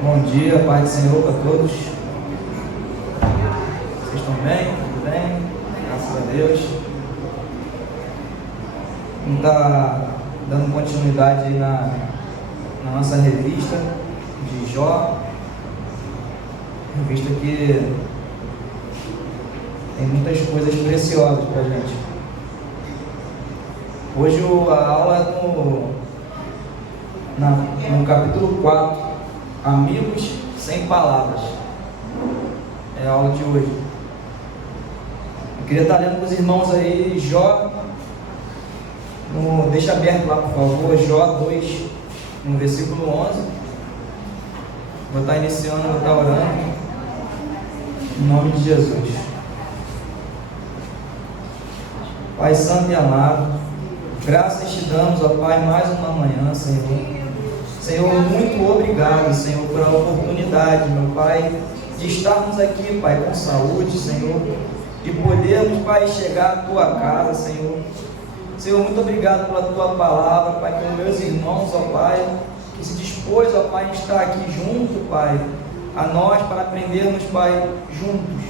Bom dia, Pai do Senhor para todos. Vocês estão bem? Tudo bem? Graças a Deus. Vamos estar dando continuidade aí na nossa revista de Jó. Revista que tem muitas coisas preciosas para a gente. Hoje a aula é no capítulo 4. Amigos sem palavras. É a aula de hoje. Eu queria estar lendo com os irmãos aí Jó, deixa aberto lá por favor, Jó 2, no versículo 11. Vou estar iniciando, vou estar orando em nome de Jesus. Pai santo e amado, graças te damos, ó Pai, mais uma manhã, Senhor. Senhor, muito obrigado, Senhor, pela oportunidade, meu Pai, de estarmos aqui, Pai, com saúde, Senhor, de podermos, Pai, chegar à Tua casa, Senhor. Senhor, muito obrigado pela Tua palavra, Pai, pelos meus irmãos, ó Pai, que se dispôs, ó Pai, em estar aqui junto, Pai, a nós, para aprendermos, Pai, juntos.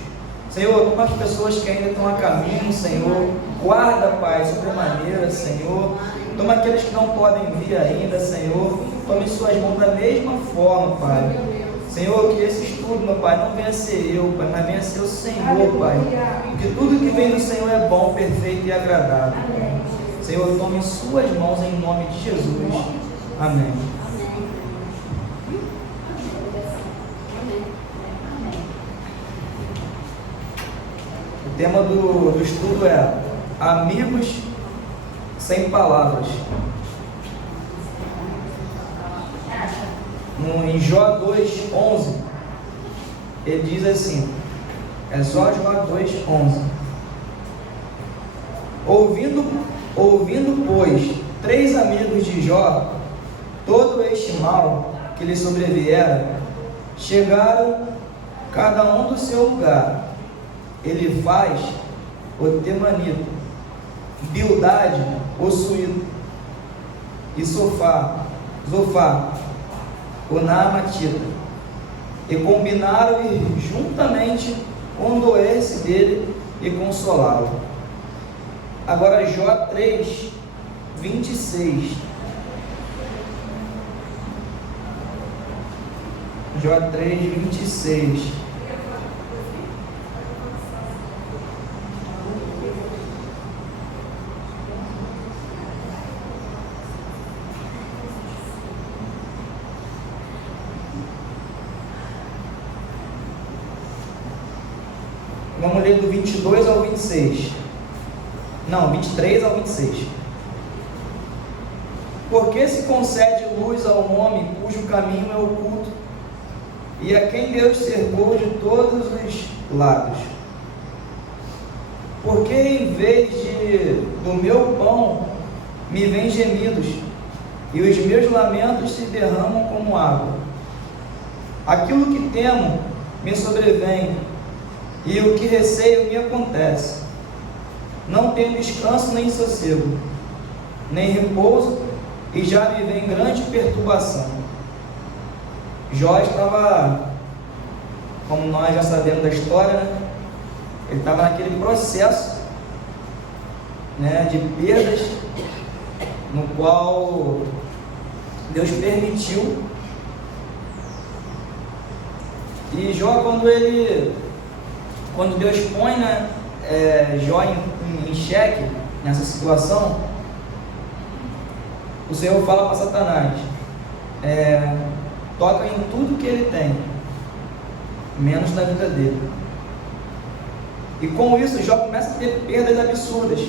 Senhor, toma as pessoas que ainda estão a caminho, Senhor, guarda, Pai, sobremaneira, Senhor. Toma aqueles que não podem vir ainda, Senhor. Tome em suas mãos da mesma forma, Pai. Senhor, que esse estudo, meu Pai, não venha ser eu, Pai, mas venha ser o Senhor, Pai. Porque tudo que vem do Senhor é bom, perfeito e agradável. Senhor, tome em suas mãos em nome de Jesus. Amém. O tema do estudo é Amigos sem palavras. Em Jó 2:11, ele diz assim, é só Jó 2:11. Ouvindo, pois, 3 amigos de Jó, todo este mal que lhe sobreviera, chegaram cada um do seu lugar. Ele faz o temanito, Bildade, o suído, e Zofar, o naamatita, e combinaram ir juntamente condoer-se dele e consolá-lo. Agora Jó 3:26. Jó 3:26. Vamos ler do 22 ao 26. Não, 23 ao 26. Porque se concede luz ao homem cujo caminho é oculto, e a quem Deus cercou de todos os lados? Porque em vez do meu pão me vêm gemidos, e os meus lamentos se derramam como água. Aquilo que temo me sobrevém, e o que receio me acontece. Não tenho descanso nem sossego, nem repouso, e já me vem grande perturbação. Jó estava, como nós já sabemos da história, né? Ele estava naquele processo, né, de perdas, no qual Deus permitiu. E Jó, quando Deus põe, né, Jó em xeque, nessa situação, o Senhor fala para Satanás, toca em tudo que ele tem, menos na vida dele. E com isso Jó começa a ter perdas absurdas.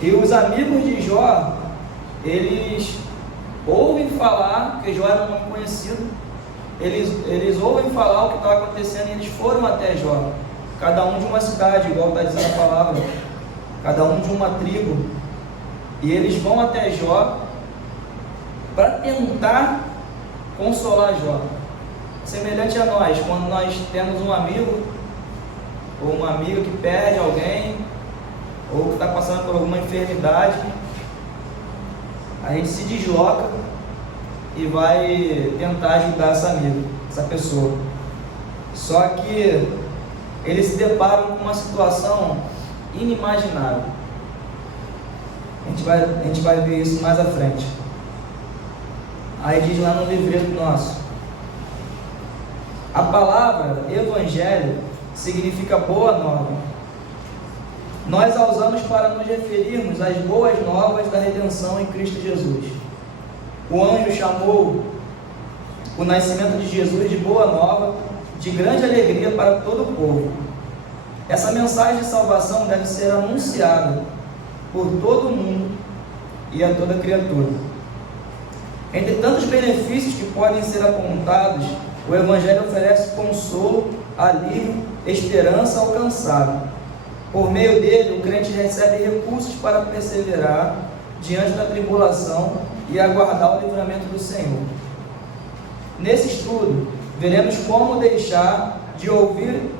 E os amigos de Jó, eles ouvem falar, porque Jó era um homem conhecido, eles ouvem falar o que estava acontecendo, e eles foram até Jó, cada um de uma cidade, igual está dizendo a palavra, cada um de uma tribo, e eles vão até Jó para tentar consolar Jó. Semelhante a nós, quando nós temos um amigo ou uma amiga que perde alguém, ou que está passando por alguma enfermidade, a gente se desloca e vai tentar ajudar essa pessoa. Só que eles se deparam com uma situação inimaginável. A gente vai ver isso mais à frente. Aí diz lá no livreto nosso: a palavra evangelho significa boa nova. Nós a usamos para nos referirmos às boas novas da redenção em Cristo Jesus. O anjo chamou o nascimento de Jesus de boa nova, de grande alegria para todo o povo. Essa mensagem de salvação deve ser anunciada por todo mundo e a toda criatura. Entre tantos benefícios que podem ser apontados, o Evangelho oferece consolo, alívio, esperança ao cansado. Por meio dele, o crente recebe recursos para perseverar diante da tribulação e aguardar o livramento do Senhor. Nesse estudo, veremos como deixar de ouvir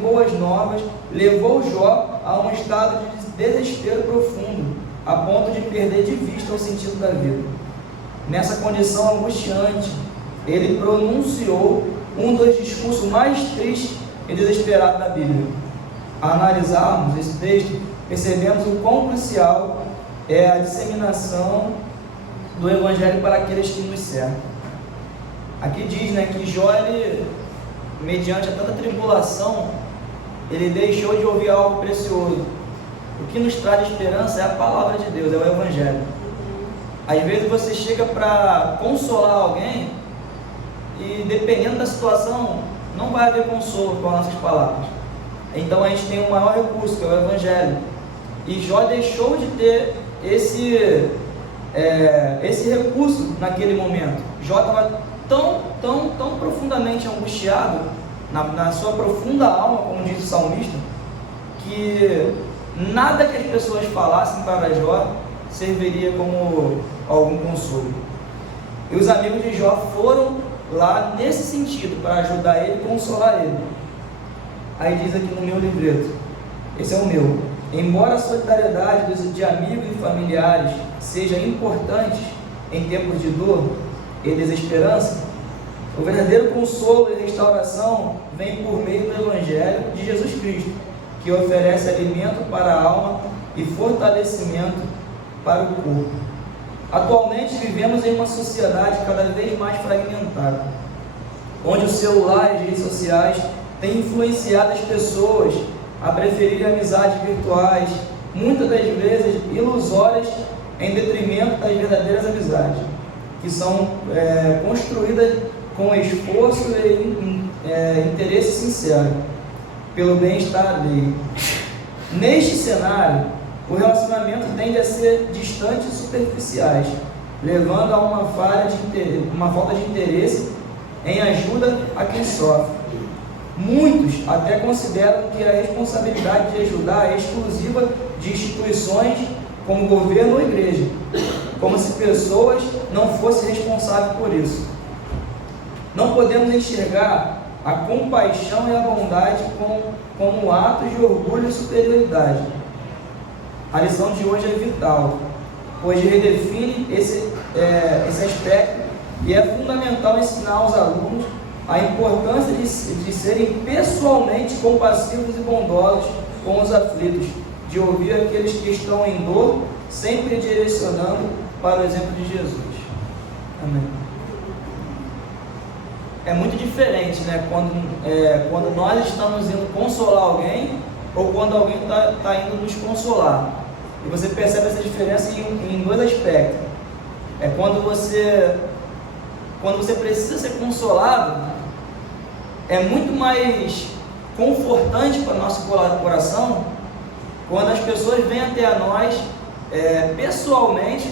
boas novas levou Jó a um estado de desespero profundo, a ponto de perder de vista o sentido da vida. Nessa condição angustiante, ele pronunciou um dos discursos mais tristes e desesperados da Bíblia. Ao analisarmos esse texto, percebemos o quão crucial é a disseminação do Evangelho para aqueles que nos cercam. Aqui diz, que Jó, mediante a tanta tribulação, ele deixou de ouvir algo precioso. O que nos traz esperança é a palavra de Deus, é o Evangelho. Às vezes você chega para consolar alguém e, dependendo da situação, não vai haver consolo com as nossas palavras. Então a gente tem um maior recurso, que é o Evangelho. E Jó deixou de ter esse recurso naquele momento. Jó estava tão profundamente angustiado na sua profunda alma, como diz o salmista, que nada que as pessoas falassem para Jó serviria como algum consolo. E os amigos de Jó foram lá nesse sentido, para ajudar ele e consolar ele. Aí diz aqui no meu livreto, esse é o meu: embora a solidariedade de amigos e familiares seja importante em tempos de dor e desesperança, o verdadeiro consolo e restauração vem por meio do Evangelho de Jesus Cristo, que oferece alimento para a alma e fortalecimento para o corpo. Atualmente vivemos em uma sociedade cada vez mais fragmentada, onde o celular e as redes sociais têm influenciado as pessoas a preferir amizades virtuais, muitas das vezes ilusórias, em detrimento das verdadeiras amizades, que são construídas com esforço e interesse sincero pelo bem-estar alheio. Neste cenário, o relacionamento tende a ser distante e superficiais, levando a uma falta de interesse em ajuda a quem sofre. Muitos até consideram que a responsabilidade de ajudar é exclusiva de instituições como governo ou igreja, como se pessoas não fossem responsáveis por isso. Não podemos enxergar a compaixão e a bondade como atos de orgulho e superioridade. A lição de hoje é vital, pois redefine esse aspecto, e é fundamental ensinar aos alunos a importância de serem pessoalmente compassivos e bondosos com os aflitos, de ouvir aqueles que estão em dor, sempre direcionando para o exemplo de Jesus. Amém. É muito diferente, quando nós estamos indo consolar alguém ou quando alguém está indo nos consolar. E você percebe essa diferença em dois aspectos. É quando você precisa ser consolado, é muito mais confortante para o nosso coração quando as pessoas vêm até nós pessoalmente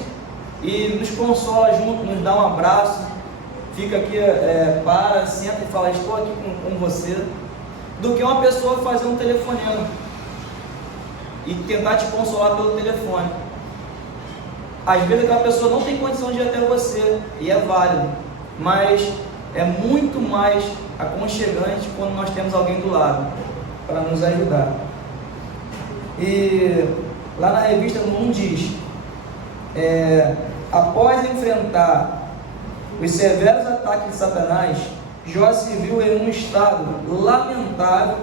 e nos consola junto, nos dá um abraço, fica aqui, senta e fala: estou aqui com você, do que uma pessoa fazer um telefonema e tentar te consolar pelo telefone. Às vezes aquela pessoa não tem condição de ir até você, e é válido, mas é muito mais aconchegante quando nós temos alguém do lado para nos ajudar. E lá na revista Mundo diz: Após enfrentar os severos ataques de Satanás, Jó se viu em um estado lamentável,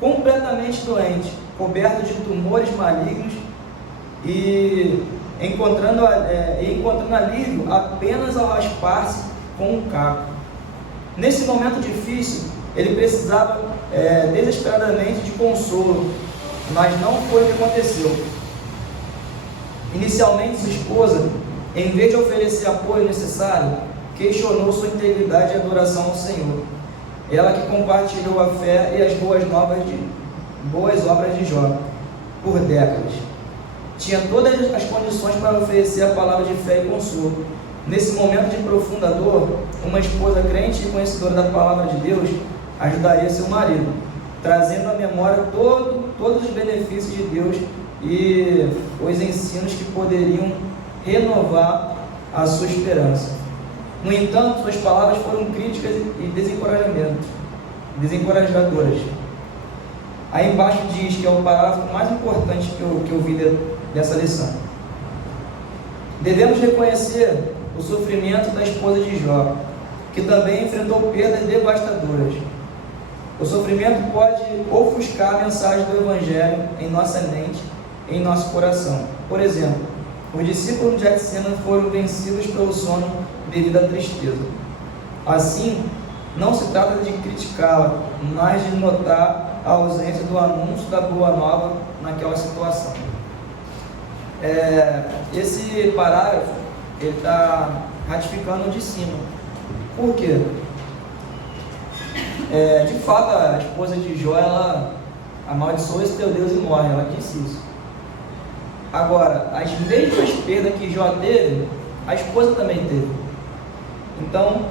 completamente doente, coberto de tumores malignos e encontrando alívio apenas ao raspar-se com um caco. Nesse momento difícil, ele precisava desesperadamente de consolo, mas não foi o que aconteceu. Inicialmente, sua esposa, em vez de oferecer apoio necessário, questionou sua integridade e adoração ao Senhor. Ela que compartilhou a fé e as boas obras de Jó por décadas. Tinha todas as condições para oferecer a palavra de fé e consolo. Nesse momento de profunda dor, uma esposa crente e conhecedora da palavra de Deus ajudaria seu marido, trazendo à memória todos os benefícios de Deus e os ensinos que poderiam renovar a sua esperança. No entanto, suas palavras foram críticas e desencorajadoras. Aí embaixo diz que é o parágrafo mais importante que eu vi dessa lição. Devemos reconhecer o sofrimento da esposa de Jó, que também enfrentou perdas devastadoras. O sofrimento pode ofuscar a mensagem do Evangelho em nossa mente, em nosso coração. Por exemplo, os discípulos de Getsêmani foram vencidos pelo sono devido à tristeza. Assim, não se trata de criticá-la, mas de notar a ausência do anúncio da boa nova naquela situação. Esse parágrafo ele está ratificando o de cima. Por quê? De fato, a esposa de Jó, ela amaldiçoou esse teu Deus e morre, ela disse isso. Agora, as mesmas perdas que Jó teve, a esposa também teve. Então,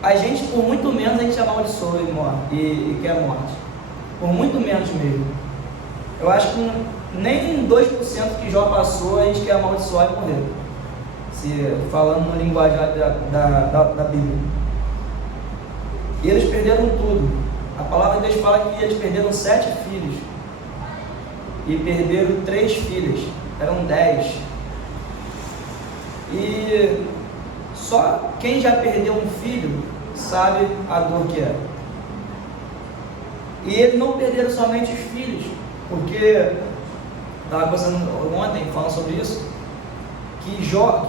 a gente, por muito menos, a gente amaldiçoa e morre, e quer a morte. Por muito menos mesmo. Eu acho que nem 2% que Jó passou, a gente quer amaldiçoar e morrer. Falando no linguajar da Bíblia. E eles perderam tudo. A palavra de Deus fala que eles perderam 7 filhos. E perderam 3 filhas. Eram 10. E só quem já perdeu um filho sabe a dor que é. E eles não perderam somente os filhos, porque estava pensando ontem, falando sobre isso, que Jó,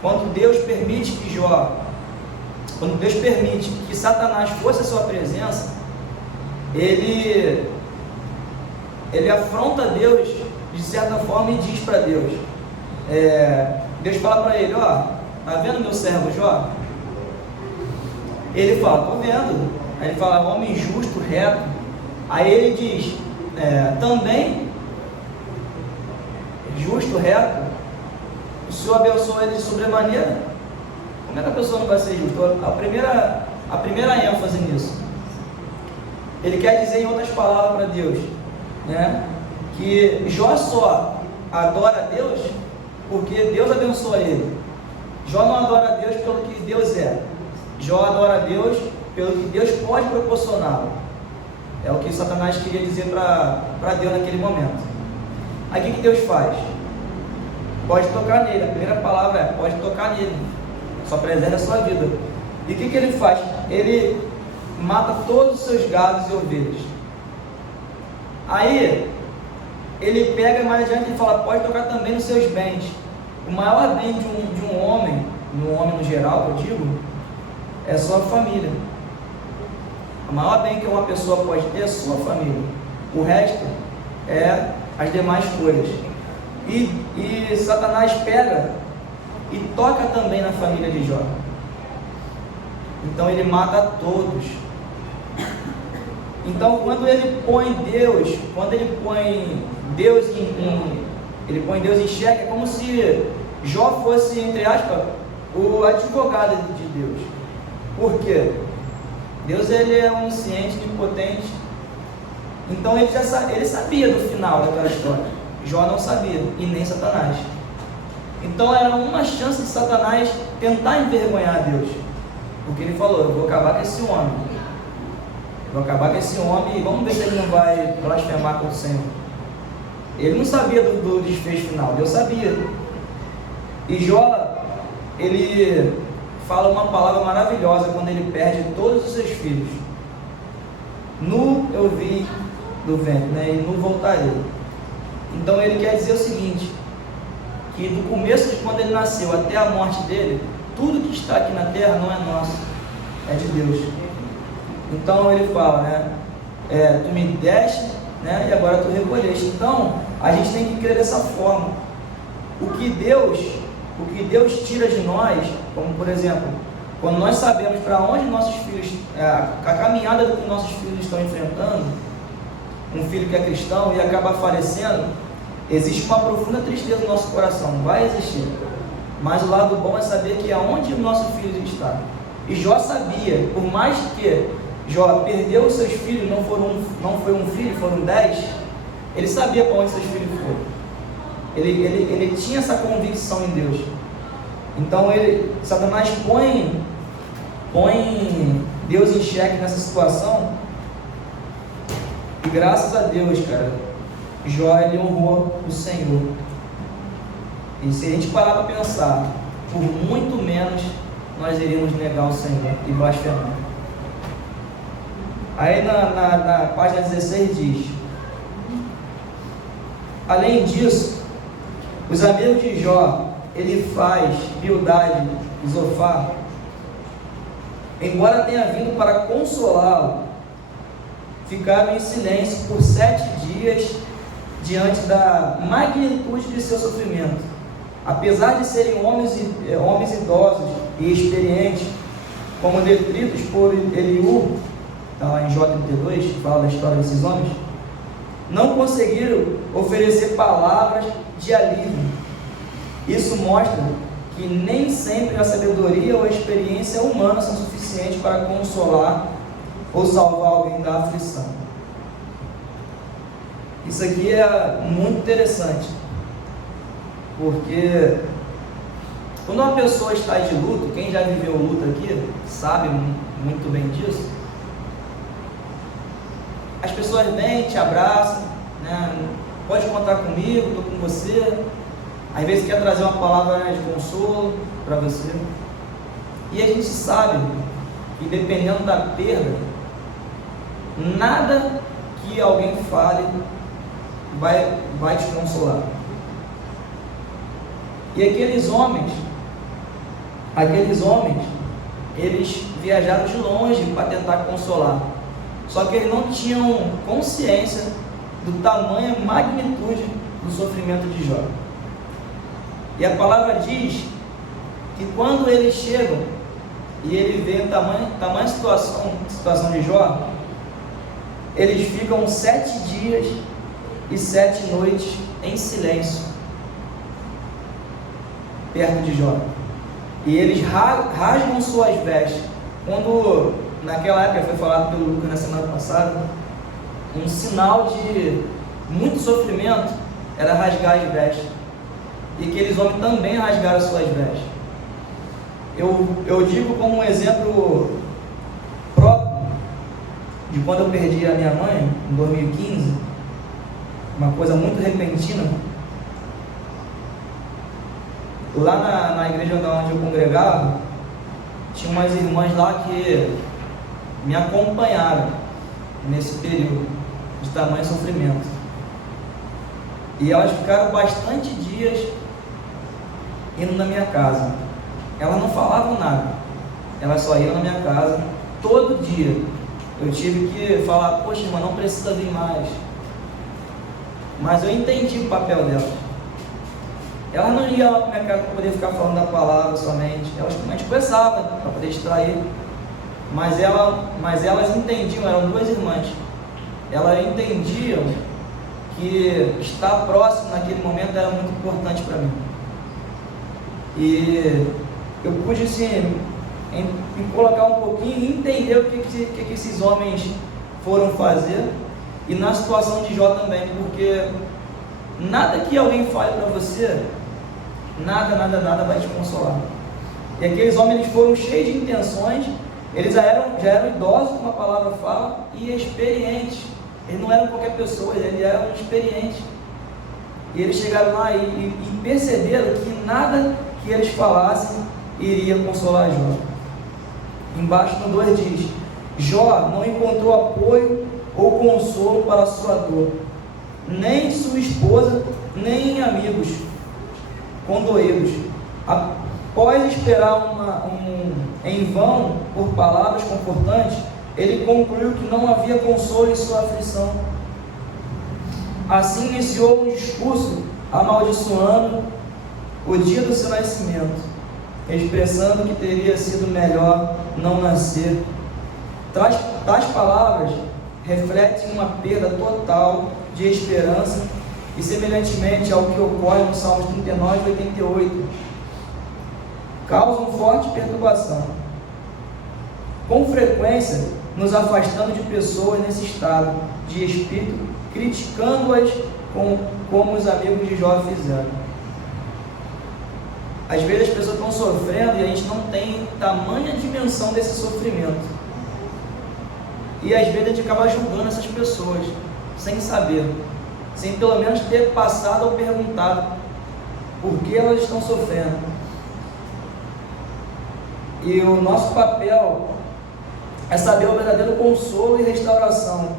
quando Deus permite que Satanás fosse a sua presença, ele afronta Deus de certa forma e diz para Deus, Deus fala para ele, tá vendo meu servo Jó? Ele fala, estou vendo. Aí ele fala, homem justo, reto. Aí ele diz, também justo, reto, o Senhor abençoa ele de sobremaneira. Como é que a pessoa não vai ser justa? A primeira ênfase nisso, ele quer dizer em outras palavras para Deus, que Jó só adora a Deus porque Deus abençoa ele. Jó não adora a Deus pelo que Deus é. Jó adora a Deus pelo que Deus pode proporcioná-lo. É o que Satanás queria dizer para Deus naquele momento. Aí o que Deus faz? Pode tocar nele. A primeira palavra é, pode tocar nele. Só preserva a sua vida. E o que ele faz? Ele mata todos os seus gados e ovelhas. Aí, ele pega mais adiante e fala, pode tocar também nos seus bens. O maior bem de um homem no geral, eu digo, é a sua família. O maior bem que uma pessoa pode ter é a sua família. O resto é as demais coisas. E Satanás pega e toca também na família de Jó. Então ele mata todos. Então quando ele põe Deus em xeque, é como se Jó fosse, entre aspas, o advogado de Deus. Por quê? Deus ele é onisciente, onipotente. Então ele sabia do final daquela história. Jó não sabia, e nem Satanás. Então era uma chance de Satanás tentar envergonhar Deus. Porque ele falou, eu vou acabar com esse homem. E vamos ver se ele não vai blasfemar com o Senhor. Ele não sabia do desfecho final, Deus sabia. E Jó, ele fala uma palavra maravilhosa quando ele perde todos os seus filhos. Nu eu vi do vento, né? E nu voltarei. Então ele quer dizer o seguinte, que do começo de quando ele nasceu até a morte dele, tudo que está aqui na terra não é nosso, é de Deus. Então ele fala, né? Tu me deste, né? E agora tu recolheste. Então a gente tem que crer dessa forma. O que Deus tira de nós, como por exemplo, quando nós sabemos para onde nossos filhos, a caminhada que nossos filhos estão enfrentando, um filho que é cristão e acaba falecendo, existe uma profunda tristeza no nosso coração, vai existir. Mas o lado bom é saber que aonde o nosso filho está. E Jó sabia, por mais que Jó perdeu os seus filhos, não foi um filho, foram 10, ele sabia para onde seus filhos foram. Ele tinha essa convicção em Deus. Então Satanás põe Deus em xeque nessa situação. E graças a Deus, cara, Jó, ele honrou o Senhor. E se a gente parar para pensar, por muito menos nós iríamos negar o Senhor e blasfemar. Aí na página 16 diz: além disso, os amigos de Jó, Elifaz, Bildade e Zofar, embora tenha vindo para consolá-lo, ficaram em silêncio por 7 dias diante da magnitude de seu sofrimento. Apesar de serem homens idosos e experientes, como descritos por Eliú, está lá em Jó 32, que fala da história desses homens, não conseguiram oferecer palavras de alívio. Isso mostra que nem sempre a sabedoria ou a experiência humana são suficientes para consolar ou salvar alguém da aflição. Isso aqui é muito interessante, porque quando uma pessoa está de luto, quem já viveu luto aqui sabe muito bem disso. As pessoas vêm, te abraçam, né? Pode contar comigo, estou com você. Às vezes quer trazer uma palavra, né, de consolo para você. E a gente sabe que dependendo da perda, nada que alguém fale vai te consolar. E aqueles homens, eles viajaram de longe para tentar consolar. Só que eles não tinham consciência do tamanho e magnitude do sofrimento de Jó. E a palavra diz que quando eles chegam e ele vê a tamanha situação de Jó, eles ficam 7 dias e 7 noites em silêncio perto de Jó. E eles rasgam suas vestes. Quando naquela época, foi falado pelo Lucas na semana passada, um sinal de muito sofrimento era rasgar as vestes. E aqueles homens também rasgaram suas vestes. Eu digo como um exemplo próprio de quando eu perdi a minha mãe, em 2015, uma coisa muito repentina. Lá na igreja onde eu congregava, tinha umas irmãs lá que me acompanharam nesse período de tamanho sofrimento. E elas ficaram bastante dias indo na minha casa. Elas não falavam nada, elas só iam na minha casa todo dia. Eu tive que falar: poxa, irmã, não precisa vir mais. Mas eu entendi o papel delas. Elas não iam lá para minha casa para poder ficar falando da palavra somente. Elas conversavam para poder distrair. Mas elas entendiam, eram 2 irmãs. Elas entendiam que estar próximo naquele momento era muito importante para mim. E eu pude assim, me colocar um pouquinho e entender o que esses homens foram fazer. E na situação de Jó também, porque nada que alguém fale para você, nada vai te consolar. E aqueles homens, eles foram cheios de intenções. Eles já eram idosos, como a palavra fala, e experientes. Eles não eram qualquer pessoa, eles eram experientes. E eles chegaram lá e perceberam que nada que eles falassem iria consolar Jó. Embaixo no 2 diz: Jó não encontrou apoio ou consolo para a sua dor, nem sua esposa, nem amigos condoídos. Após esperar em vão por palavras confortantes, ele concluiu que não havia consolo em sua aflição. Assim iniciou um discurso amaldiçoando o dia do seu nascimento, expressando que teria sido melhor não nascer. Tais palavras refletem uma perda total de esperança e, semelhantemente ao que ocorre no Salmos 39 e 88, causam forte perturbação. Com frequência, nos afastando de pessoas nesse estado de espírito, criticando-as como os amigos de Jó fizeram. Às vezes as pessoas estão sofrendo e a gente não tem tamanha dimensão desse sofrimento. E às vezes a gente acaba julgando essas pessoas, sem saber, sem pelo menos ter passado ou perguntado por que elas estão sofrendo. E o nosso papel é saber o verdadeiro consolo e restauração,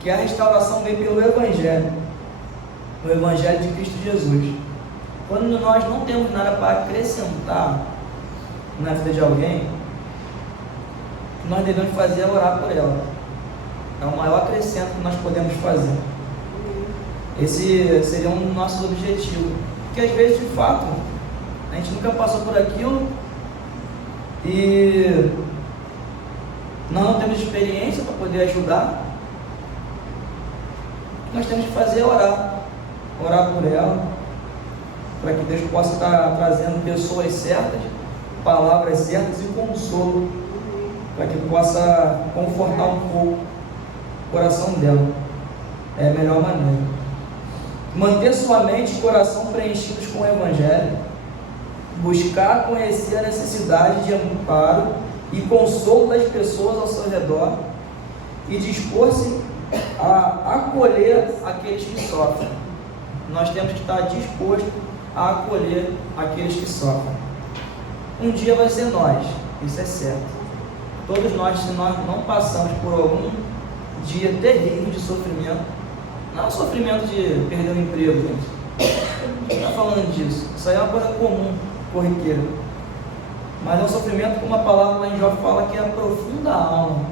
que a restauração vem pelo Evangelho, o Evangelho de Cristo Jesus. Quando nós não temos nada para acrescentar na vida de alguém, o que nós devemos fazer é orar por ela. É o maior acrescento que nós podemos fazer. Esse seria um dos nossos objetivos. Porque às vezes, de fato, a gente nunca passou por aquilo e nós não temos experiência para poder ajudar. O que nós temos que fazer é orar por ela, para que Deus possa estar trazendo pessoas certas, palavras certas e consolo, para que possa confortar um pouco o coração dela. É a melhor maneira. Manter sua mente e coração preenchidos com o Evangelho, buscar conhecer a necessidade de amparo e consolo das pessoas ao seu redor e dispor-se a acolher aqueles que sofrem. Nós temos que estar dispostos a acolher aqueles que sofrem. Um dia vai ser nós, isso é certo. Todos nós, se nós não passamos por algum dia terrível de sofrimento, não é um sofrimento de perder o emprego, gente, não está falando disso, isso aí é uma coisa comum, corriqueira, mas é um sofrimento, como a palavra lá em Jó fala, que é a profunda alma,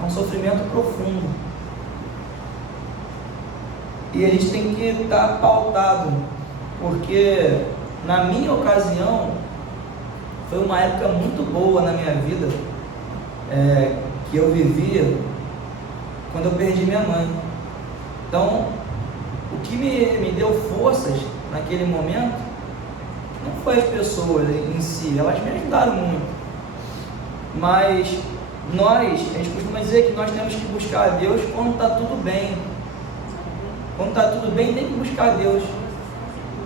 é um sofrimento profundo, e a gente tem que estar pautado, porque na minha ocasião foi uma época muito boa na minha vida, que eu vivia quando eu perdi minha mãe. Então, o que me deu forças naquele momento não foi as pessoas em si, elas me ajudaram muito, mas a gente costuma dizer que nós temos que buscar a Deus quando está tudo bem. Quando está tudo bem, tem que buscar a Deus,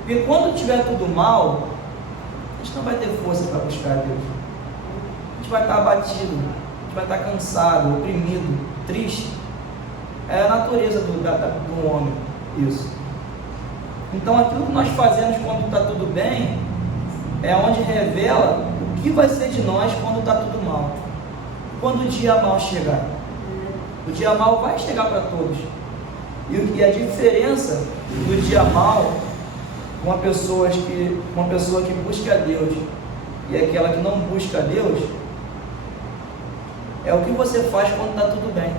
porque quando estiver tudo mal, a gente não vai ter força para buscar a Deus, a gente vai estar abatido, a gente vai estar cansado, oprimido, triste. É a natureza do homem, isso. Então aquilo que nós fazemos quando está tudo bem é onde revela o que vai ser de nós quando está tudo mal. Quando o dia mal chegar, o dia mal vai chegar para todos, e a diferença do dia mal, uma pessoa que busca a Deus e aquela que não busca a Deus, é o que você faz quando está tudo bem.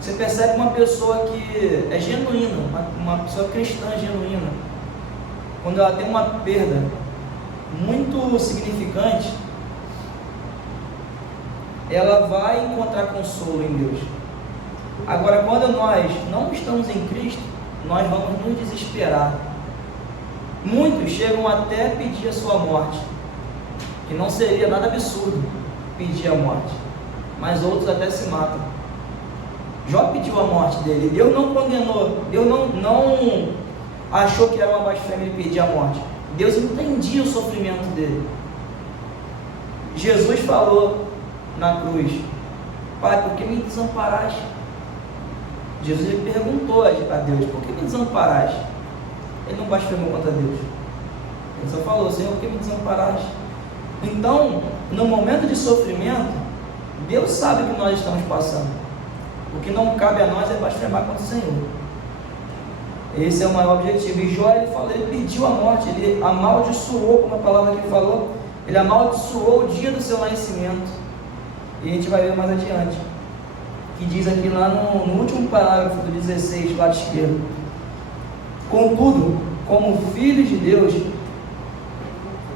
Você percebe uma pessoa que é genuína, uma pessoa cristã genuína, quando ela tem uma perda muito significante, ela vai encontrar consolo em Deus. Agora, quando nós não estamos em Cristo, nós vamos nos desesperar. Muitos chegam até a pedir a sua morte, que não seria nada absurdo pedir a morte, mas outros até se matam. Jó pediu a morte dele, Deus não condenou, Deus não achou que era uma blasfêmia ele pedir a morte. Deus entendia o sofrimento dele. Jesus falou na cruz: Pai, por que me desamparaste? Jesus perguntou a Deus: por que me desamparaste? ele não blasfemou contra Deus. Ele só falou: Senhor, por que me desamparaste? Então, no momento de sofrimento, Deus sabe o que nós estamos passando. O que não cabe a nós é blasfemar contra o Senhor. Esse é o maior objetivo. E Jó, ele pediu a morte, ele amaldiçoou, como a palavra aqui falou, ele amaldiçoou o dia do seu nascimento. E a gente vai ver mais adiante, que diz aqui lá no último parágrafo do 16, lado esquerdo: contudo, como filhos de Deus,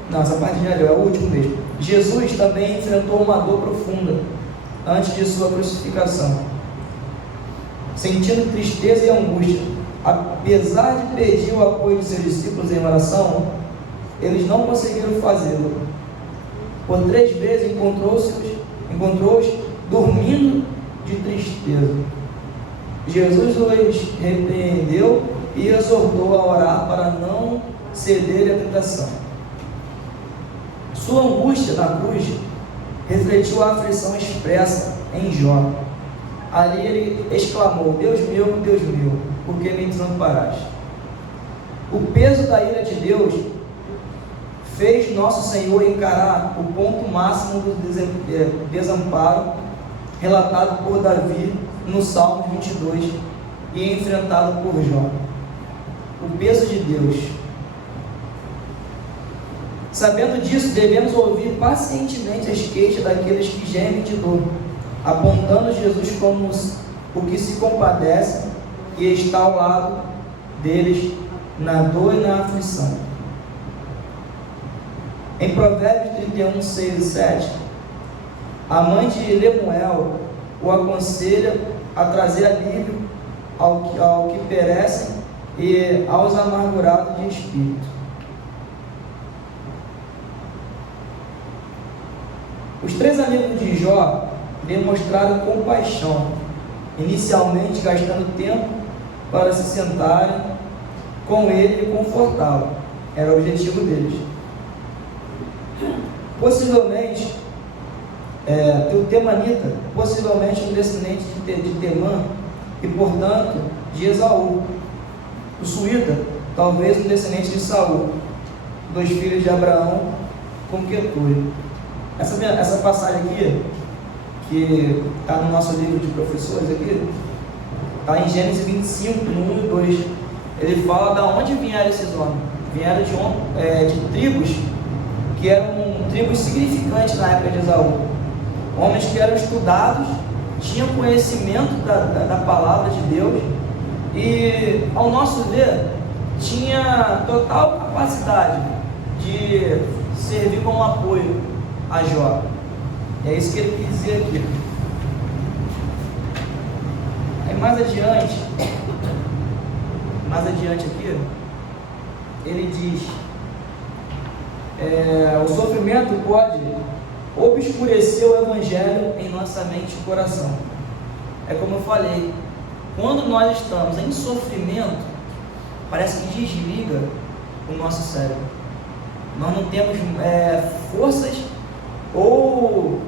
não, essa parte já deu, é o último mesmo. Jesus também enfrentou uma dor profunda antes de sua crucificação, sentindo tristeza e angústia. Apesar de pedir o apoio de seus discípulos em oração, eles não conseguiram fazê-lo. Por 3 vezes encontrou-os dormindo de tristeza. Jesus os repreendeu e exortou a orar para não ceder à tentação. Sua angústia na cruz refletiu a aflição expressa em Jó. Ali ele exclamou: Deus meu, por que me desamparaste? O peso da ira de Deus fez nosso Senhor encarar o ponto máximo do desamparo relatado por Davi no Salmo 22 e enfrentado por Jó. O peso de Deus. Sabendo disso, devemos ouvir pacientemente as queixas daqueles que gemem de dor, apontando Jesus como o que se compadece e está ao lado deles na dor e na aflição. Em Provérbios 31, 6 e 7, a mãe de Lemuel o aconselha a trazer alívio ao que perecem e aos amargurados de espírito. Os 3 amigos de Jó demonstraram compaixão, inicialmente gastando tempo para se sentarem com ele e confortá-lo. Era o objetivo deles. Possivelmente, o temanita, possivelmente um descendente de Temã e, portanto, de Esaú. O suíta, talvez um descendente de Saul, 2 filhos de Abraão com Quetura. Essa passagem aqui, que está no nosso livro de professores aqui, está em Gênesis 25, no 1 e 2. Ele fala de onde vieram esses homens. Vieram de tribos que eram tribos significantes na época de Esaú. Homens que eram estudados, tinham conhecimento da palavra de Deus e, ao nosso ver, tinha total capacidade de servir como apoio a Jó. É isso que ele quis dizer aqui. Aí mais adiante aqui, ele diz: o sofrimento pode obscurecer o Evangelho em nossa mente e coração. É como eu falei, quando nós estamos em sofrimento, parece que desliga o nosso cérebro. Nós não temos forças, ou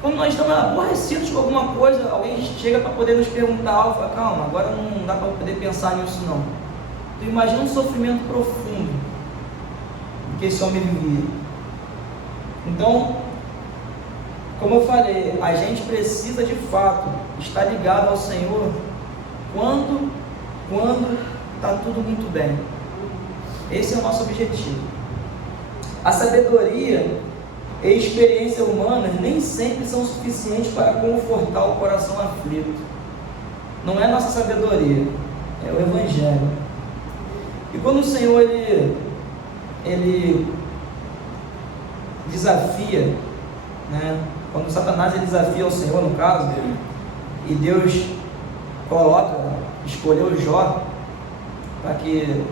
quando nós estamos aborrecidos com alguma coisa, alguém chega para poder nos perguntar algo, fala: calma, agora não dá para poder pensar nisso não. Tu imagina um sofrimento profundo que esse homem vivia. Então, como eu falei, a gente precisa de fato estar ligado ao Senhor quando está tudo muito bem. Esse é o nosso objetivo. A sabedoria e experiência humanas nem sempre são suficientes para confortar o coração aflito. Não é nossa sabedoria, é o Evangelho. E quando o Senhor ele desafia, né? Quando Satanás ele desafia o Senhor, no caso, e Deus escolheu Jó para que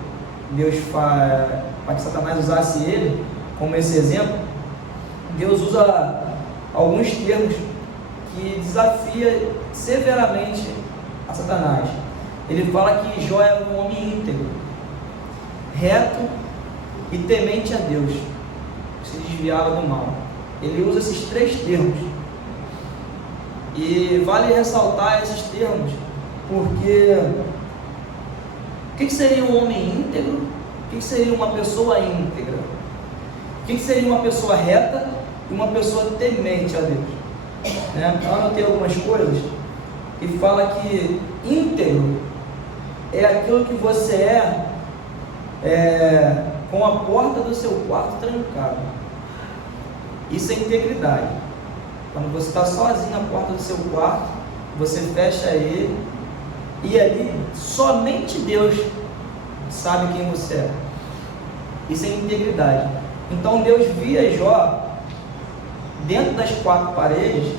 Satanás usasse ele como esse exemplo, Deus usa alguns termos que desafia severamente a Satanás. Ele fala que Jó era um homem íntegro, reto e temente a Deus, que se desviava do mal. Ele usa esses 3 termos. E vale ressaltar esses termos, porque que seria um homem íntegro? O que seria uma pessoa íntegra? O que seria uma pessoa reta e uma pessoa temente a Deus? Eu anotei algumas coisas e fala que íntegro é aquilo que você com a porta do seu quarto trancada. Isso é integridade. Quando você está sozinho na porta do seu quarto, você fecha ele e ali somente Deus sabe quem você é. Isso é integridade. Então Deus via Jó dentro das quatro paredes.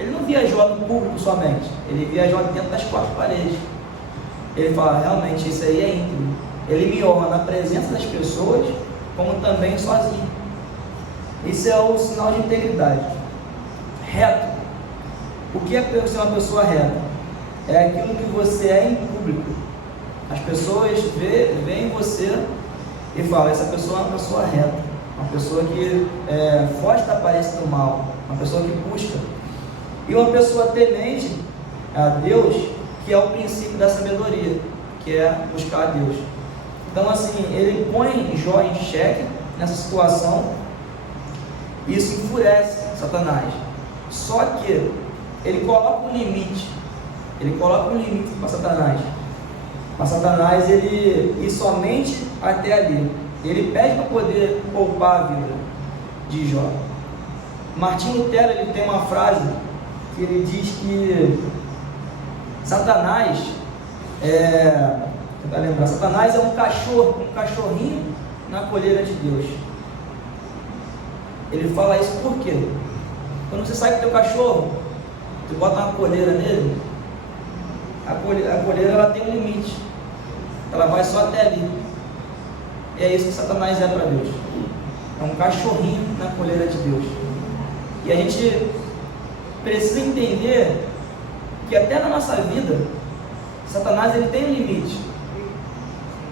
Ele não via Jó no público somente, ele via Jó dentro das quatro paredes. Ele fala, realmente isso aí é íntegro. Ele me honra na presença das pessoas, como também sozinho. Isso é o sinal de integridade. Reto. O que é ser uma pessoa reta? É aquilo que você é em público. As pessoas veem você e falam, essa pessoa é uma pessoa reta, uma pessoa que foge da aparência do mal, uma pessoa que busca. E uma pessoa temente a Deus, que é o princípio da sabedoria, que é buscar a Deus. Então assim, ele põe Jó em xeque nessa situação. Isso enfurece Satanás. Só que ele coloca um limite. Ele coloca um limite para Satanás. Para Satanás ele ir somente até ali. Ele pede para poder poupar a vida de Jó. Martinho Lutero, ele tem uma frase que ele diz que Satanás Satanás é um cachorrinho na coleira de Deus. Ele fala isso por quê? Quando você sai com o teu cachorro, tu bota uma coleira nele, a coleira ela tem um limite, ela vai só até ali. E é isso que Satanás é para Deus. É um cachorrinho na coleira de Deus. E a gente precisa entender que até na nossa vida, Satanás ele tem um limite.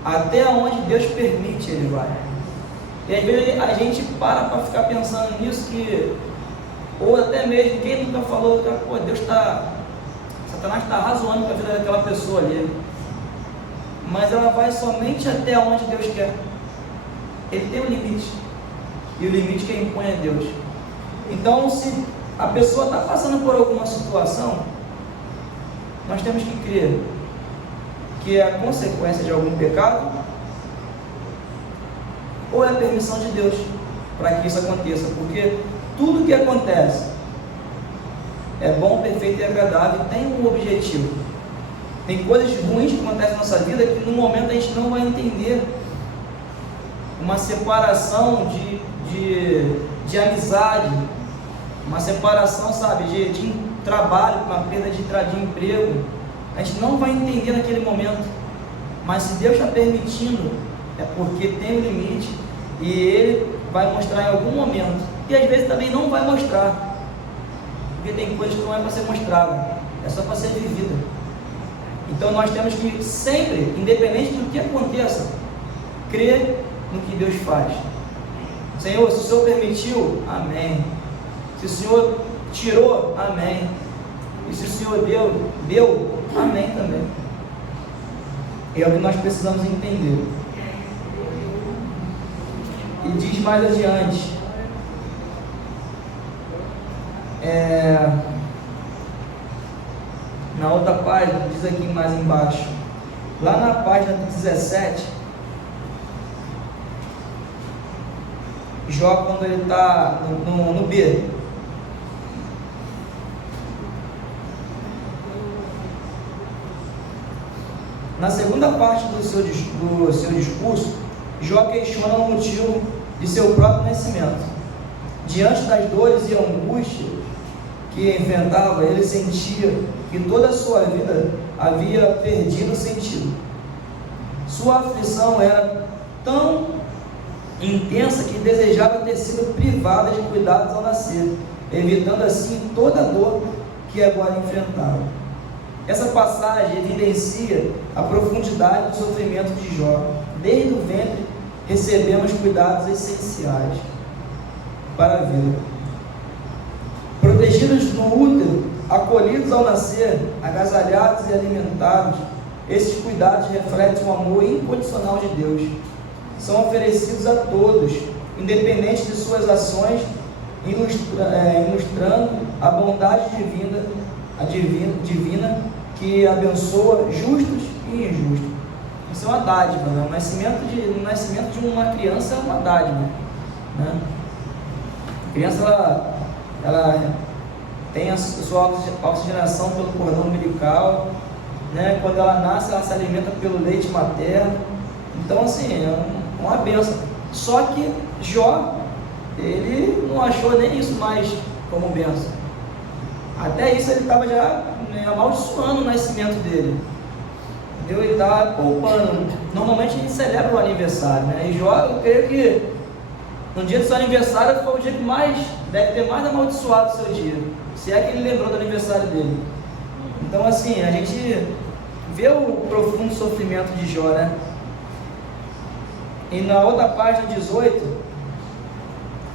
Até onde Deus permite ele vai. E às vezes a gente para ficar pensando nisso, ou até mesmo quem nunca falou, pô, Satanás está razoando com a vida daquela pessoa ali. Mas ela vai somente até onde Deus quer. Ele tem um limite. E o limite quem impõe é Deus. Então, se a pessoa está passando por alguma situação, nós temos que crer que é a consequência de algum pecado ou é a permissão de Deus para que isso aconteça, porque tudo que acontece é bom, perfeito e agradável, tem um objetivo. Tem coisas ruins que acontecem na nossa vida que no momento a gente não vai entender. Uma separação de amizade, uma separação, sabe, de trabalho, uma perda de emprego, a gente não vai entender naquele momento. Mas se Deus está permitindo, é porque tem um limite e Ele vai mostrar em algum momento. E às vezes também não vai mostrar, porque tem coisas que não é para ser mostrada, é só para ser vivida. Então nós temos que sempre, independente do que aconteça, crer no que Deus faz. Senhor, se o Senhor permitiu, amém. Se o Senhor tirou, amém. E se o Senhor deu, amém também. É o que nós precisamos entender. E diz mais adiante, na outra página, diz aqui mais embaixo, lá na página 17, Jó, quando ele está no B, na segunda parte do seu discurso, Jó questiona o motivo de seu próprio nascimento. Diante das dores e angústias que enfrentava, ele sentia que toda a sua vida havia perdido sentido. Sua aflição era tão intensa que desejava ter sido privada de cuidados ao nascer, evitando assim toda a dor que agora enfrentava. Essa passagem evidencia a profundidade do sofrimento de Jó. Desde o ventre recebemos cuidados essenciais para a vida. Protegidos no útero, acolhidos ao nascer, agasalhados e alimentados, esses cuidados refletem o amor incondicional de Deus. São oferecidos a todos, independente de suas ações, ilustrando a bondade divina que abençoa justos e injustos. Isso é uma dádiva, né? O nascimento de uma criança é uma dádiva, né? A criança ela tem a sua oxigenação pelo cordão umbilical, né? Quando ela nasce, ela se alimenta pelo leite materno. Então, assim, é uma bênção. Só que Jó, ele não achou nem isso mais como bênção. Até isso ele estava já amaldiçoando o nascimento dele. Entendeu? Ele estava poupando. Normalmente a gente celebra o aniversário, né? E Jó, eu creio que no dia do seu aniversário foi o dia que deve ter mais amaldiçoado o seu dia. Se é que ele lembrou do aniversário dele. Então, assim, a gente vê o profundo sofrimento de Jó, né? E na outra página 18,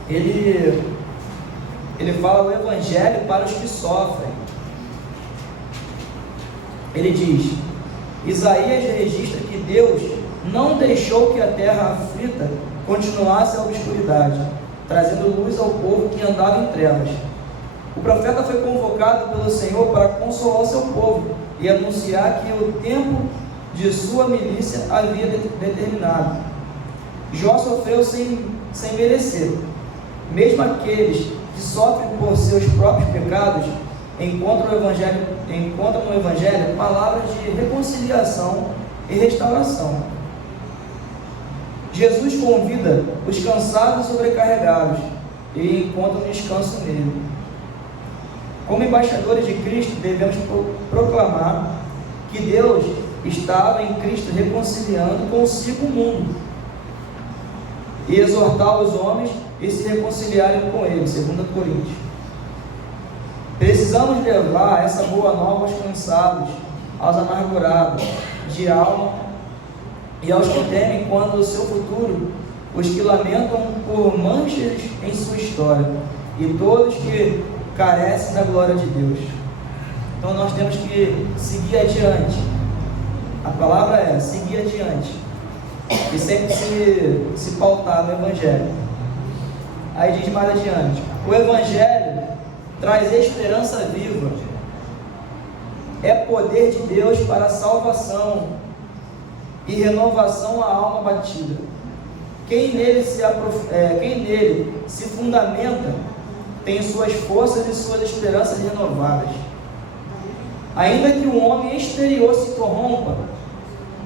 ele fala o evangelho para os que sofrem. Ele diz: Isaías registra que Deus não deixou que a terra aflita continuasse a obscuridade, trazendo luz ao povo que andava em trevas. O profeta foi convocado pelo Senhor para consolar o seu povo e anunciar que o tempo de sua milícia havia determinado. Jó sofreu sem merecer. Mesmo aqueles que sofrem por seus próprios pecados encontram no Evangelho palavras de reconciliação e restauração. Jesus convida os cansados e sobrecarregados e encontram descanso nele. Como embaixadores de Cristo, devemos proclamar que Deus estava em Cristo reconciliando consigo o mundo e exortar os homens e se reconciliarem com ele, 2 Coríntios. Precisamos levar essa boa nova aos cansados, aos amargurados de alma e aos que temem quanto ao seu futuro, os que lamentam por manchas em sua história e todos que carecem da glória de Deus. Então nós temos que seguir adiante. A palavra é seguir adiante e sempre se pautar no Evangelho. Aí diz mais adiante: o Evangelho traz esperança viva, é poder de Deus para a salvação e renovação à alma batida. Quem nele se fundamenta tem suas forças e suas esperanças renovadas. Ainda que o homem exterior se corrompa,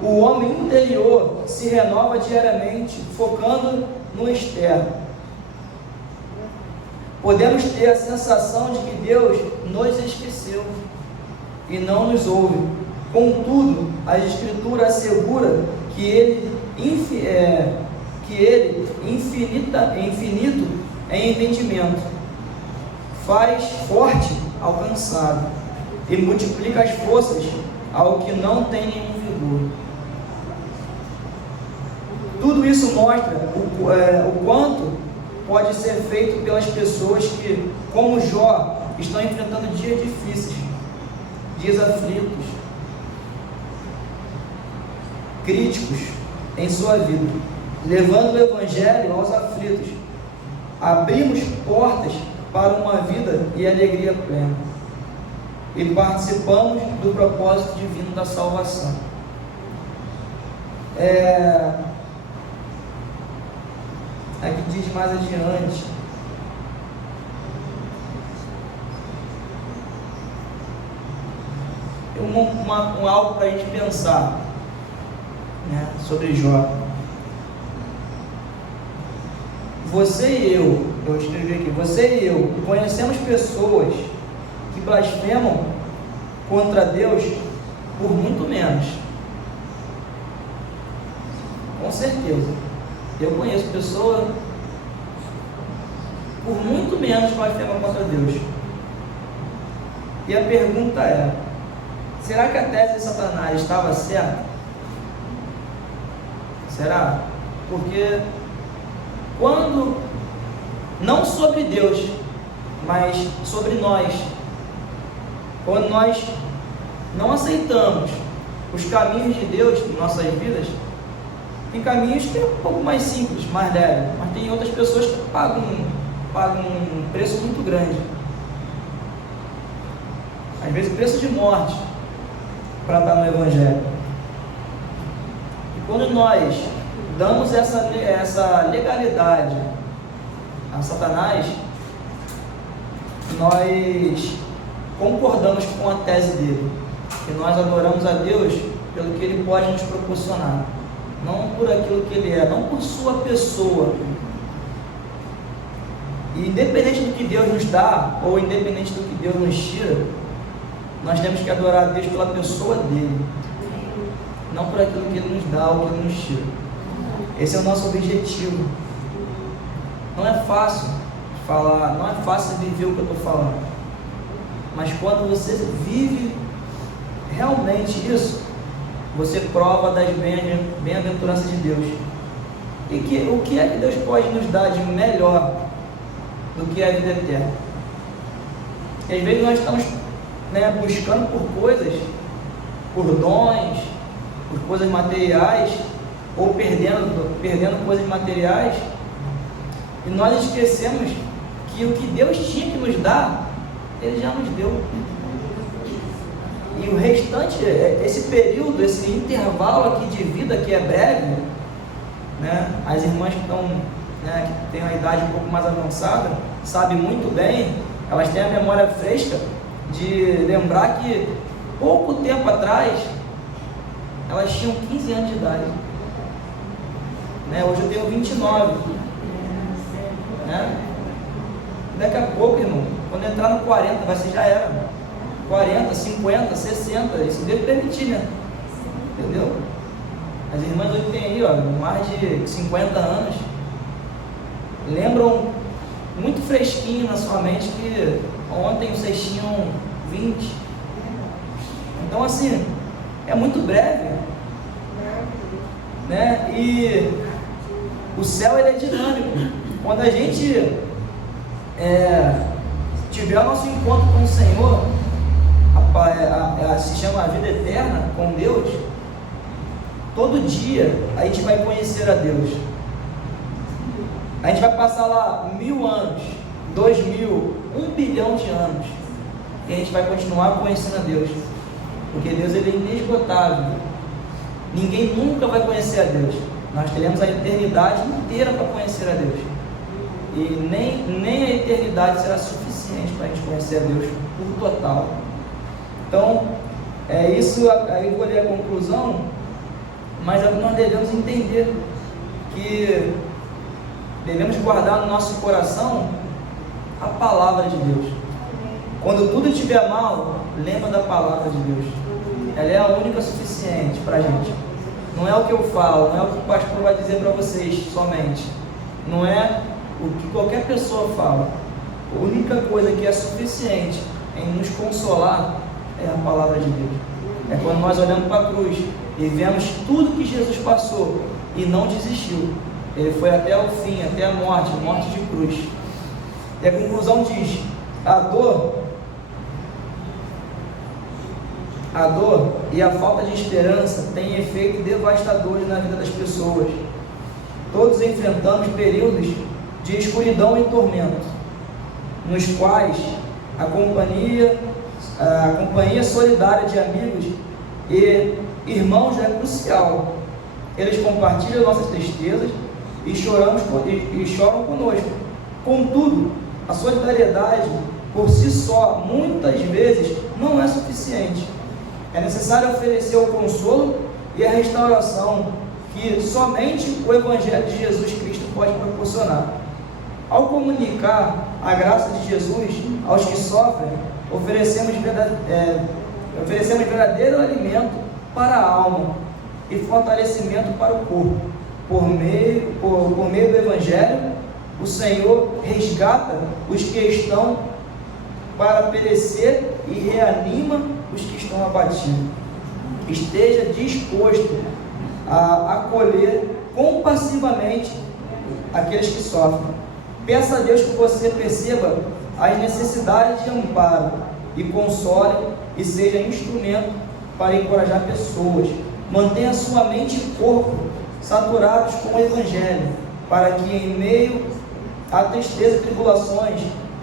o homem interior se renova diariamente, focando no externo. Podemos ter a sensação de que Deus nos esqueceu e não nos ouve. Contudo, a Escritura assegura que Ele infinito em entendimento, faz forte ao cansado e multiplica as forças ao que não tem nenhum vigor. Tudo isso mostra o quanto pode ser feito pelas pessoas que, como Jó, estão enfrentando dias difíceis, dias aflitos, críticos em sua vida. Levando o Evangelho aos aflitos, abrimos portas para uma vida e alegria plena e participamos do propósito divino da salvação. Aqui diz mais adiante: algo para a gente pensar, né, sobre Jó. Você e eu escrevi aqui, você e eu conhecemos pessoas que blasfemam contra Deus por muito menos. Com certeza. Eu conheço pessoas por muito menos blasfemam contra Deus. E a pergunta é: será que a tese de Satanás estava certa? Será? Porque quando, não sobre Deus, mas sobre nós, quando nós não aceitamos os caminhos de Deus em nossas vidas, tem caminhos que é um pouco mais simples, mais leve, mas tem outras pessoas que pagam um preço muito grande. Às vezes preço de morte para estar no Evangelho. E quando nós damos essa legalidade a Satanás, nós concordamos com a tese dele, que nós adoramos a Deus pelo que ele pode nos proporcionar, não por aquilo que ele é, não por sua pessoa. E independente do que Deus nos dá, ou independente do que Deus nos tira, nós temos que adorar a Deus pela pessoa dele, não por aquilo que ele nos dá ou que ele nos tira. Esse é o nosso objetivo. Não é fácil falar, não é fácil viver o que eu estou falando, mas quando você vive realmente isso, você prova das bem-aventuranças de Deus. E o que é que Deus pode nos dar de melhor do que a vida eterna? E às vezes nós estamos buscando por coisas, por dons, por coisas materiais, ou perdendo coisas materiais, e nós esquecemos que o que Deus tinha que nos dar, Ele já nos deu. E o restante, esse período, esse intervalo aqui de vida que é breve, as irmãs que estão, que têm uma idade um pouco mais avançada, sabem muito bem, elas têm a memória fresca de lembrar que pouco tempo atrás elas tinham 15 anos de idade. Hoje eu tenho 29. Daqui a pouco, irmão, quando entrar no 40, vai ser já era. 40, 50, 60, isso Deus permitir, né? Entendeu? As irmãs hoje têm aí, mais de 50 anos. Lembram muito fresquinho na sua mente que ontem vocês tinham 20. Então, assim, é muito breve, E o céu, ele é dinâmico. Quando a gente tiver o nosso encontro com o Senhor, se chama a vida eterna com Deus, todo dia a gente vai conhecer a Deus. A gente vai passar lá 1000 anos, 2000, 1 bilhão de anos, e a gente vai continuar conhecendo a Deus, porque Deus, ele é inesgotável. Ninguém nunca vai conhecer a Deus. Nós teremos a eternidade inteira para conhecer a Deus, e nem a eternidade será suficiente para a gente conhecer a Deus por total. Então, é isso. Aí eu vou ler a conclusão, mas é que nós devemos entender que devemos guardar no nosso coração a palavra de Deus. Quando tudo estiver mal, lembra da palavra de Deus. Ela é a única suficiente para a gente. Não é o que eu falo, não é o que o pastor vai dizer para vocês somente. Não é o que qualquer pessoa fala. A única coisa que é suficiente em nos consolar é a palavra de Deus. É quando nós olhamos para a cruz e vemos tudo que Jesus passou e não desistiu. Ele foi até o fim, até a morte de cruz. E a conclusão diz: a dor e a falta de esperança têm efeitos devastadores na vida das pessoas. Todos enfrentamos períodos de escuridão e tormento, nos quais a companhia solidária de amigos e irmãos é crucial. Eles compartilham nossas tristezas e choram conosco. Contudo, a solidariedade por si só muitas vezes não é suficiente. É necessário oferecer o consolo e a restauração que somente o Evangelho de Jesus Cristo pode proporcionar. Ao comunicar a graça de Jesus aos que sofrem, oferecemos verdadeiro alimento para a alma e fortalecimento para o corpo. Por meio do Evangelho, o Senhor resgata os que estão para perecer e reanima os que estão abatidos. Esteja disposto a acolher compassivamente aqueles que sofrem. Peça a Deus que você perceba as necessidades de amparo e console e seja instrumento para encorajar pessoas. Mantenha sua mente e corpo saturados com o Evangelho, para que em meio à tristeza e tribulações,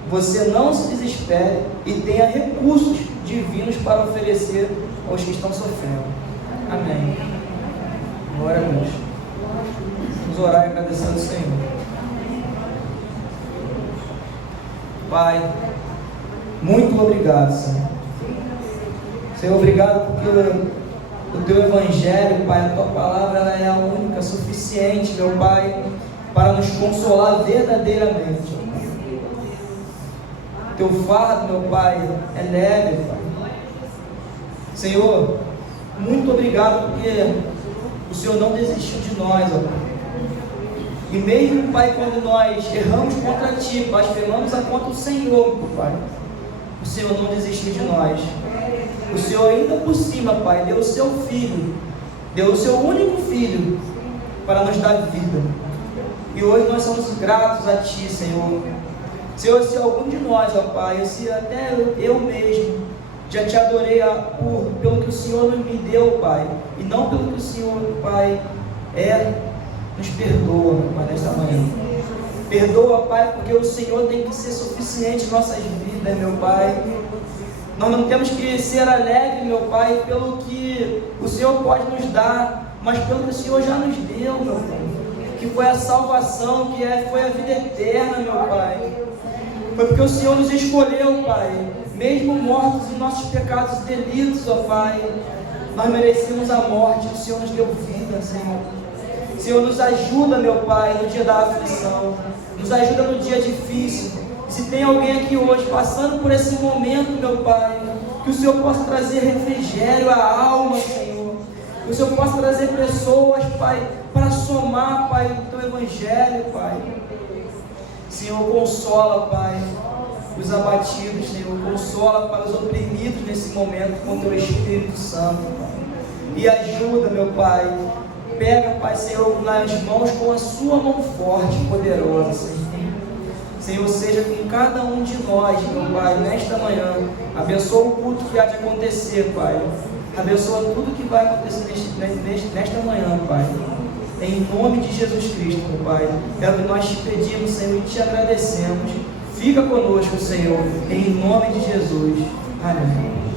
você não se desespere e tenha recursos divinos para oferecer aos que estão sofrendo. Amém. Glória a Deus. Vamos orar e agradecer ao Senhor. Pai, muito obrigado, Senhor. Senhor, obrigado porque o Teu Evangelho, Pai, a Tua palavra, ela é a única, suficiente, meu Pai, para nos consolar verdadeiramente. Teu fardo, meu Pai, é leve, Pai. Senhor, muito obrigado porque o Senhor não desistiu de nós, ó Pai. E mesmo, Pai, quando nós erramos contra Ti, blasfemamos contra o Senhor, meu Pai, o Senhor não desistiu de nós. O Senhor ainda por cima, Pai, deu o Seu Filho, deu o Seu único Filho para nos dar vida. E hoje nós somos gratos a Ti, Senhor. Senhor, se algum de nós, ó Pai, se até eu mesmo já Te adorei pelo que o Senhor me deu, Pai, e não pelo que o Senhor, Pai, nos perdoa, meu Pai, nesta manhã. Perdoa, Pai, porque o Senhor tem que ser suficiente em nossas vidas, meu Pai. Nós não temos que ser alegres, meu Pai, pelo que o Senhor pode nos dar, mas pelo que o Senhor já nos deu, meu Pai, que foi a salvação, foi a vida eterna, meu Pai. Foi porque o Senhor nos escolheu, Pai, mesmo mortos em nossos pecados e delitos, ó Pai, nós merecíamos a morte, o Senhor nos deu vida, Senhor. Senhor, nos ajuda, meu Pai, no dia da aflição, nos ajuda no dia difícil. Se tem alguém aqui hoje passando por esse momento, meu Pai, que o Senhor possa trazer refrigério à alma, Senhor. Que o Senhor possa trazer pessoas, Pai, para somar, Pai, o Teu Evangelho, Pai. Senhor, consola, Pai, os abatidos, Senhor. Consola, Pai, os oprimidos nesse momento com o Teu Espírito Santo, Pai. E ajuda, meu Pai. Pega, Pai, Senhor, nas mãos com a Sua mão forte e poderosa, Senhor. Senhor, seja com cada um de nós, meu Pai, nesta manhã. Abençoa o culto que há de acontecer, Pai. Abençoa tudo que vai acontecer nesta manhã, Pai. Em nome de Jesus Cristo, meu Pai. É o que nós te pedimos, Senhor, e te agradecemos. Fica conosco, Senhor, em nome de Jesus. Amém.